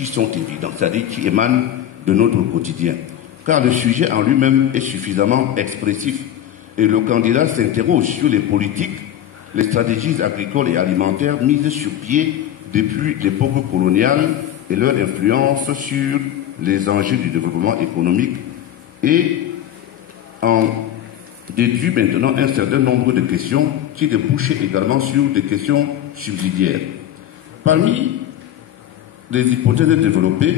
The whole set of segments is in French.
qui sont évidents, c'est-à-dire qui émanent de notre quotidien. Car le sujet en lui-même est suffisamment expressif et le candidat s'interroge sur les politiques, les stratégies agricoles et alimentaires mises sur pied depuis l'époque coloniale et leur influence sur les enjeux du développement économique et en déduit maintenant un certain nombre de questions qui débouchent également sur des questions subsidiaires. Parmi les hypothèses développées,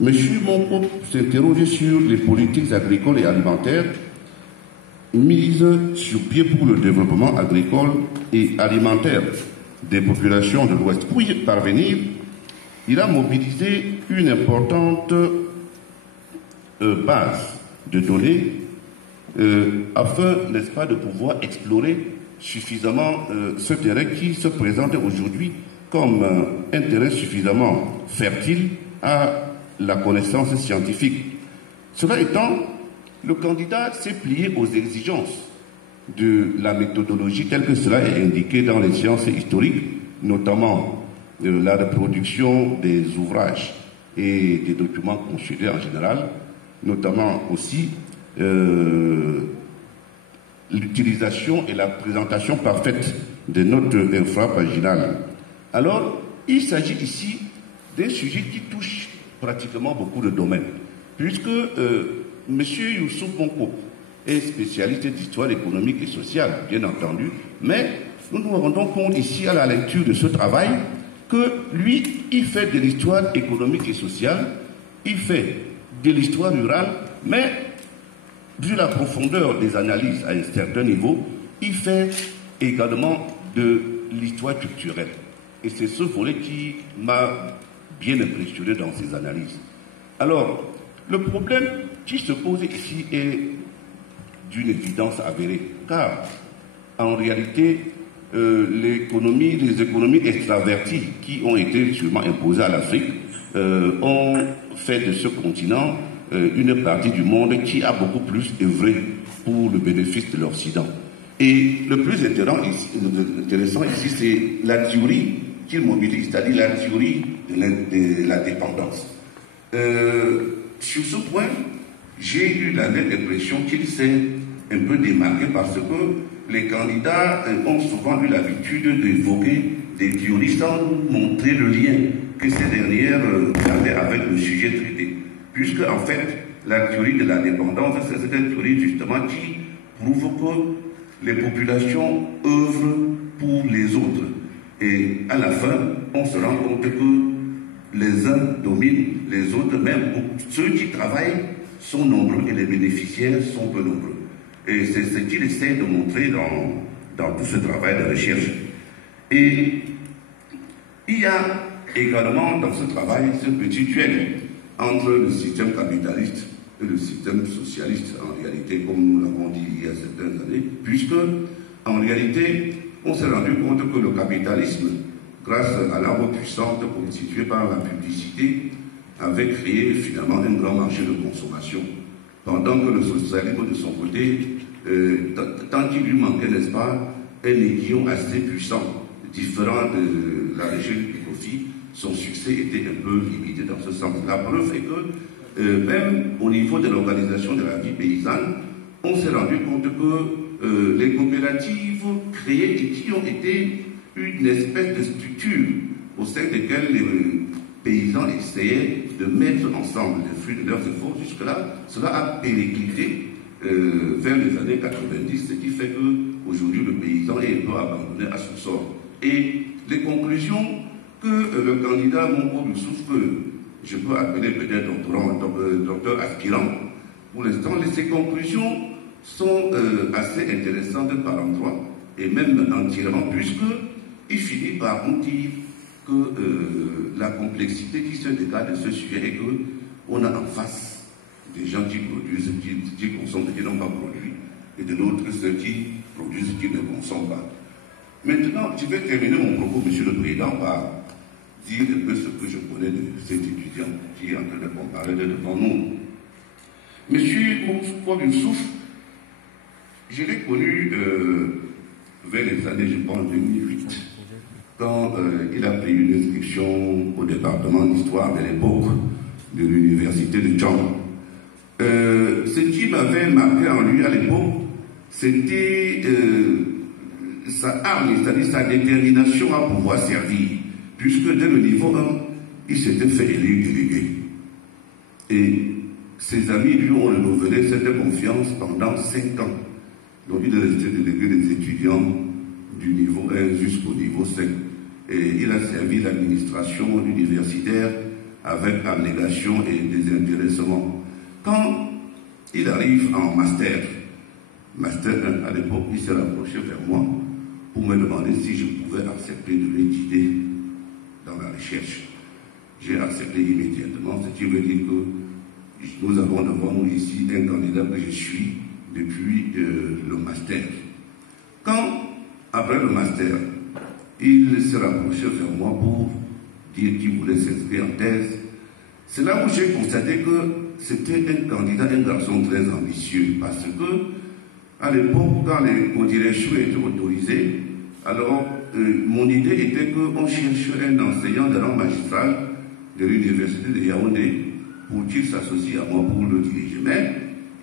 M. Monko s'interroge sur les politiques agricoles et alimentaires mises sur pied pour le développement agricole et alimentaire des populations de l'Ouest. Pour y parvenir, il a mobilisé une importante base de données afin, n'est-ce pas, de pouvoir explorer suffisamment ce terrain qui se présente aujourd'hui comme un terrain suffisamment fertile à la connaissance scientifique. Cela étant, le candidat s'est plié aux exigences de la méthodologie telle que cela est indiqué dans les sciences historiques, notamment la reproduction des ouvrages et des documents consultés en général, notamment aussi l'utilisation et la présentation parfaite des notes infrapaginales. Alors, il s'agit ici d'un sujet qui touche pratiquement beaucoup de domaines, puisque M. Youssouf Monko est spécialiste d'histoire économique et sociale, bien entendu, mais nous nous rendons compte ici à la lecture de ce travail que lui, il fait de l'histoire économique et sociale, il fait de l'histoire rurale, mais vu la profondeur des analyses à un certain niveau, il fait également de l'histoire culturelle. Et c'est ce volet qui m'a bien impressionné dans ses analyses. Alors, le problème qui se pose ici est d'une évidence avérée, car en réalité, les économies extraverties qui ont été sûrement imposées à l'Afrique ont fait de ce continent une partie du monde qui a beaucoup plus œuvré pour le bénéfice de l'Occident. Et le plus intéressant ici, c'est la théorie qu'il mobilise, c'est-à-dire la théorie de la dépendance. Sur ce point, j'ai eu la nette impression qu'il s'est un peu démarqué parce que les candidats ont souvent eu l'habitude d'évoquer des théories sans nous montrer le lien que ces dernières avaient avec le sujet traité. Puisque, en fait, la théorie de la dépendance, c'est une théorie justement qui prouve que les populations œuvrent pour les autres. Et à la fin, on se rend compte que les uns dominent les autres, même ceux qui travaillent sont nombreux et les bénéficiaires sont peu nombreux. Et c'est ce qu'il essaie de montrer dans tout ce travail de recherche. Et il y a également dans ce travail ce petit duel entre le système capitaliste et le système socialiste, en réalité, comme nous l'avons dit il y a certaines années, puisque, en réalité, on s'est rendu compte que le capitalisme, grâce à l'arme puissante constituée par la publicité, avait créé finalement un grand marché de consommation, pendant que le socialisme, de son côté, tant qu'il lui manquait, n'est-ce pas, un aiguillon assez puissant, différent de la recherche du profit, son succès était un peu limité dans ce sens. La preuve est que, même au niveau de l'organisation de la vie paysanne, on s'est rendu compte que les coopératives créées et qui ont été une espèce de structure au sein desquelles les paysans essayaient de mettre ensemble les fruits de leurs efforts. Jusque-là, cela a périclité vers les années 90, ce qui fait qu'aujourd'hui le paysan est un peu abandonné à son sort. Et les conclusions que le candidat Monko Youssouf, que je peux appeler peut-être docteur aspirant, pour l'instant, ces conclusions sont assez intéressantes par endroits, et même entièrement, puisqu'il finit par nous dire que la complexité qui se dégage de ce sujet est qu'on a en face des gens qui produisent, qui consomment, qui n'ont pas produit, et de l'autre, ceux qui produisent, qui ne consomment pas. Maintenant, je vais terminer mon propos, Monsieur le Président, par dire un peu ce que je connais de cet étudiant qui est en train de comparer devant nous. Monsieur Monko Youssouf, je l'ai connu vers les années, je pense, 2008. quand il a pris une inscription au département d'histoire de l'époque de l'université de Tchang. Ce qui m'avait marqué en lui à l'époque, c'était sa hargne, c'est-à-dire sa détermination à pouvoir servir, puisque dès le niveau 1, il s'était fait élire délégué. Et ses amis lui ont renouvelé cette confiance pendant 5 ans. Donc il est resté délégué des étudiants du niveau 1 jusqu'au niveau 5. Et il a servi l'administration universitaire avec abnégation et désintéressement. Quand il arrive en master 1 à l'époque, il s'est rapproché vers moi pour me demander si je pouvais accepter de l'étudier dans la recherche. J'ai accepté immédiatement, ce qui veut dire que nous avons devant nous ici un candidat que je suis depuis le master. Quand, après le master, il s'est rapproché vers moi pour dire qu'il voulait s'inscrire en thèse, c'est là où j'ai constaté que c'était un candidat, un garçon très ambitieux, parce que à l'époque, quand les codirections étaient autorisées, alors mon idée était qu'on chercherait un enseignant de rang magistral de l'université de Yaoundé pour qu'il s'associe à moi pour le diriger. Mais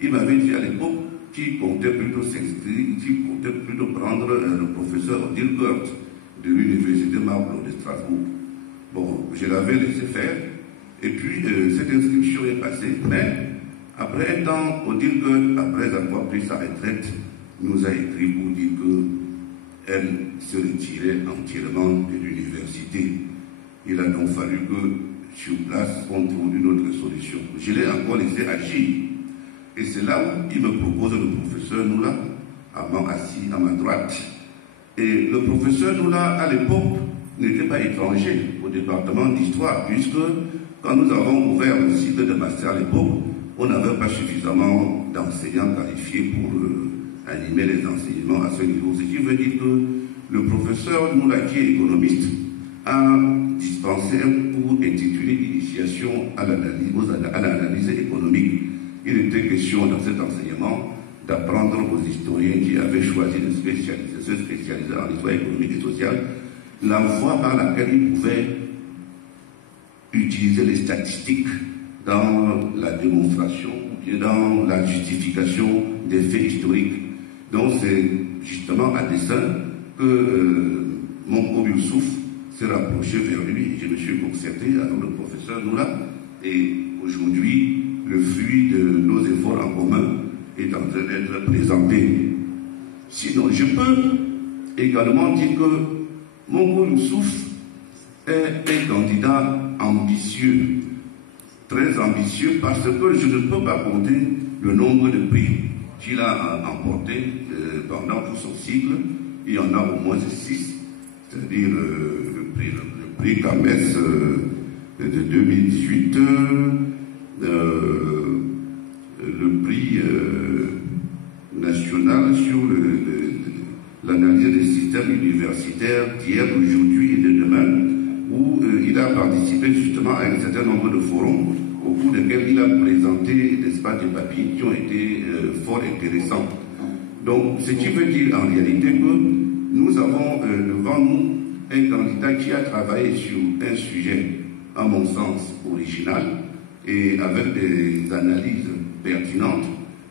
il m'avait dit à l'époque qu'il comptait plutôt s'inscrire, qu'il comptait plutôt prendre le professeur Odile Gert de l'université Marble de Strasbourg. Bon, je l'avais laissé faire, et puis cette inscription est passée, mais après un temps, Odile Gert, après avoir pris sa retraite, nous a écrit pour dire qu'elle se retirait entièrement de l'université. Il a donc fallu que sur place, on trouve une autre solution. Je l'ai encore laissé agir. Et c'est là où il me propose le professeur Noula, assis à ma droite. Et le professeur Noula, à l'époque, n'était pas étranger au département d'histoire, puisque quand nous avons ouvert le site de master à l'époque, on n'avait pas suffisamment d'enseignants qualifiés pour animer les enseignements à ce niveau. Ce qui veut dire que le professeur Noula, qui est économiste, a dispensé un cours intitulé Initiation à l'analyse économique. Il était question dans cet enseignement d'apprendre aux historiens qui avaient choisi de se spécialiser en histoire économique et sociale la voie par laquelle ils pouvaient utiliser les statistiques dans la démonstration ou bien dans la justification des faits historiques. Donc c'est justement à dessein que mon Youssouf s'est rapproché vers lui. Je me suis concerté avec le professeur Noula et aujourd'hui, le fruit de nos efforts en commun est en train d'être présenté. Sinon, je peux également dire que mon Youssouf est un candidat ambitieux, très ambitieux, parce que je ne peux pas compter le nombre de prix qu'il a emporté pendant tout son cycle. Il y en a au moins 6, c'est-à-dire le prix Camès de 2018, le prix national sur l'analyse des systèmes universitaires d'hier, d'aujourd'hui et de demain, où il a participé justement à un certain nombre de forums au cours desquels il a présenté des papiers qui ont été fort intéressants. Donc, ce qui veut dire en réalité que nous avons devant nous un candidat qui a travaillé sur un sujet, à mon sens, original, et avec des analyses pertinentes.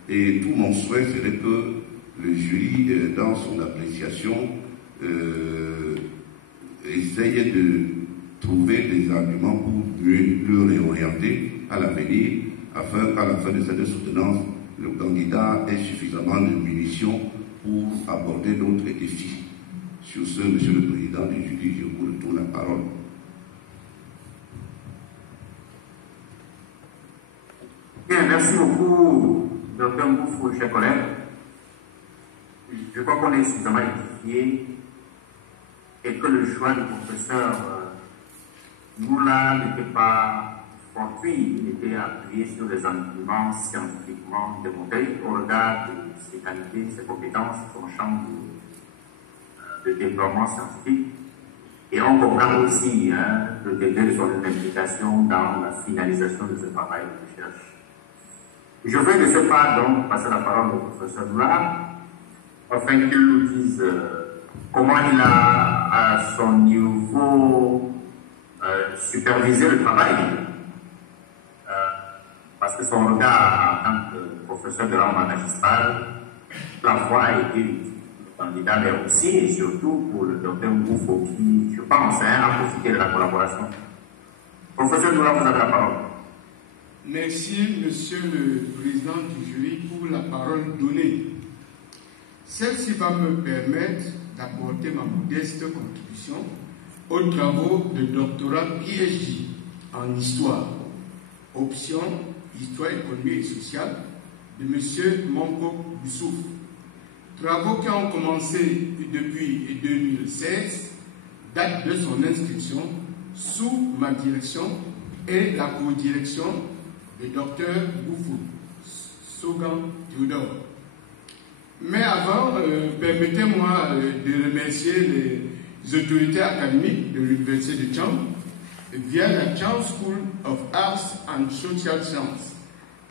Et tout mon souhait serait que le jury, dans son appréciation, essaye de trouver des arguments pour mieux le réorienter à l'avenir, afin qu'à la fin de cette soutenance, le candidat ait suffisamment de munitions pour aborder d'autres défis. Sur ce, Monsieur le Président du jury, je vous retourne la parole. Bien, merci beaucoup, Dr Mboufou, chers collègues. Je crois qu'on est suffisamment édifié et que le choix du professeur Noula n'était pas fortuit, il était appuyé sur des arguments scientifiquement démontrés au regard de ses qualités, ses compétences, son champ de déploiement scientifique. Et on comprend aussi le degré de son implication dans la finalisation de ce travail de recherche. Je vais de ce pas donc passer la parole au professeur Noula, afin qu'il nous dise comment il a à son niveau superviser le travail, parce que son regard en tant que professeur de langue magistrale, la fois a été le candidat, mais aussi et surtout pour le docteur Ngoufo qui, je pense, a profité de la collaboration. Professeur Doula, vous avez la parole. Merci, Monsieur le Président du jury, pour la parole donnée. Celle-ci va me permettre d'apporter ma modeste contribution aux travaux de doctorat PhD en histoire, option Histoire économique et sociale, de M. Monko Boussouf. Travaux qui ont commencé depuis 2016, date de son inscription, sous ma direction et la co-direction du docteur Boufou, Sogan Théodore. Mais avant, permettez-moi de remercier les autorités académiques de l'Université de Cham via la Cham School of Arts and Social Sciences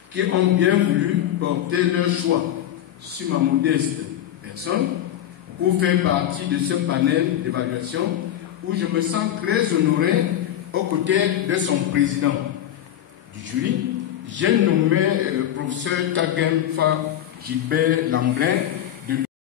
qui ont bien voulu porter leur choix sur ma modeste personne pour faire partie de ce panel d'évaluation où je me sens très honoré aux côtés de son président du jury. J'ai nommé professeur Tagemfa Gilbert Lamblin